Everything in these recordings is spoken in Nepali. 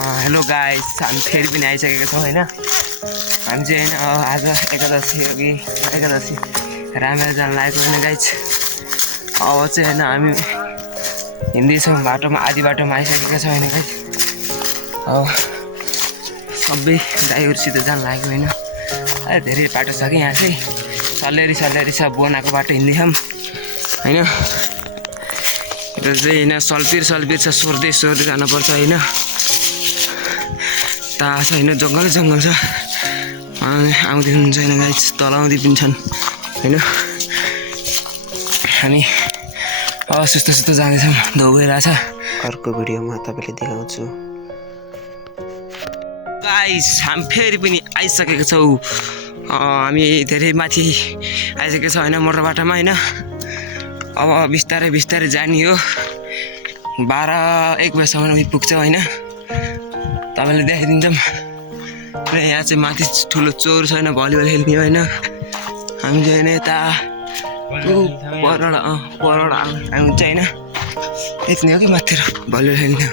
हेलो गाइस, हामी फेरि पनि आइसकेका छौँ होइन। हामी चाहिँ होइन आज एकादशी हो कि एकादशी रामेर जान लागेको होइन गाइस। अब चाहिँ होइन हामी हिँड्दैछौँ बाटोमा, आधी बाटोमा आइसकेका छौँ होइन गाइस। अब सबै ड्राइभरसित जान लागेको होइन। अझै धेरै बाटो छ कि यहाँ चाहिँ सल्लेरी छ, बनाएको बाटो हिँड्दैछौँ होइन। यता चाहिँ होइन सल्पिर छ, सोर्दै जानुपर्छ होइन। ताहा छ होइन, जङ्गल छ, आउँदै हुनुहुन्छ होइन गाइस, तल आउँदै पनि छन् होइन। हामी सुस्तो जाँदैछौँ, धो गइरहेछ। अर्को भिडियोमा तपाईँले देखाउँछु गाइस। हामी फेरि पनि आइसकेको छौँ। हामी धेरै माथि आइसकेको छ होइन मोटर बाटोमा होइन। अब बिस्तारै जाने हो, 12-1 बजीसम्म पुग्छ होइन। तपाईँले देखाइदिन्छौँ। र यहाँ चाहिँ माथि ठुलो चौर छैन, भलिबल खेल्ने होइन। हामी चाहिँ होइन यता परबाट आउँछ होइन, यति नै हो कि माथि भलिबल खेल्ने।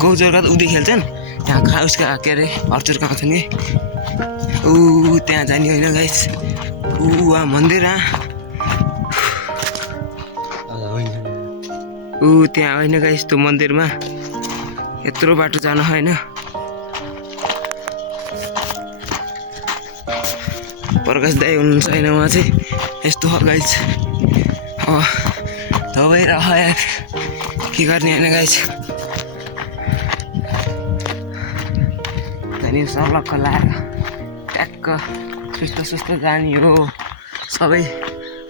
गौचोरका त उदय खेल्छन्, यहाँ उसका के अरे हर्चुर कहाँ छन् कि त्यहाँ जाने होइन गाइस। मन्दिर त्यहाँ होइन गाइस, त्यो मन्दिरमा यत्रो बाटो जानु होइन। प्रकाश दाई हुनुहुन्छ होइन, उहाँ चाहिँ यस्तो हो गाइस। दबाई रह यार, के गर्ने होइन गाइस। त्यहाँनिर सर्लक्क लाएर ट्याक्क सुस्तो जाने हो। सबै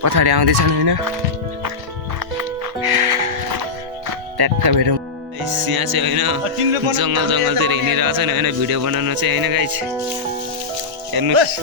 पछाडि आउँदैछन् होइन, ट्याक्क भेटौँ। यहाँ चाहिँ होइन जङ्गलतिर हिँडिरहेको छ नि होइन, भिडियो बनाउनु चाहिँ होइन गाइस। हेर्नुहोस्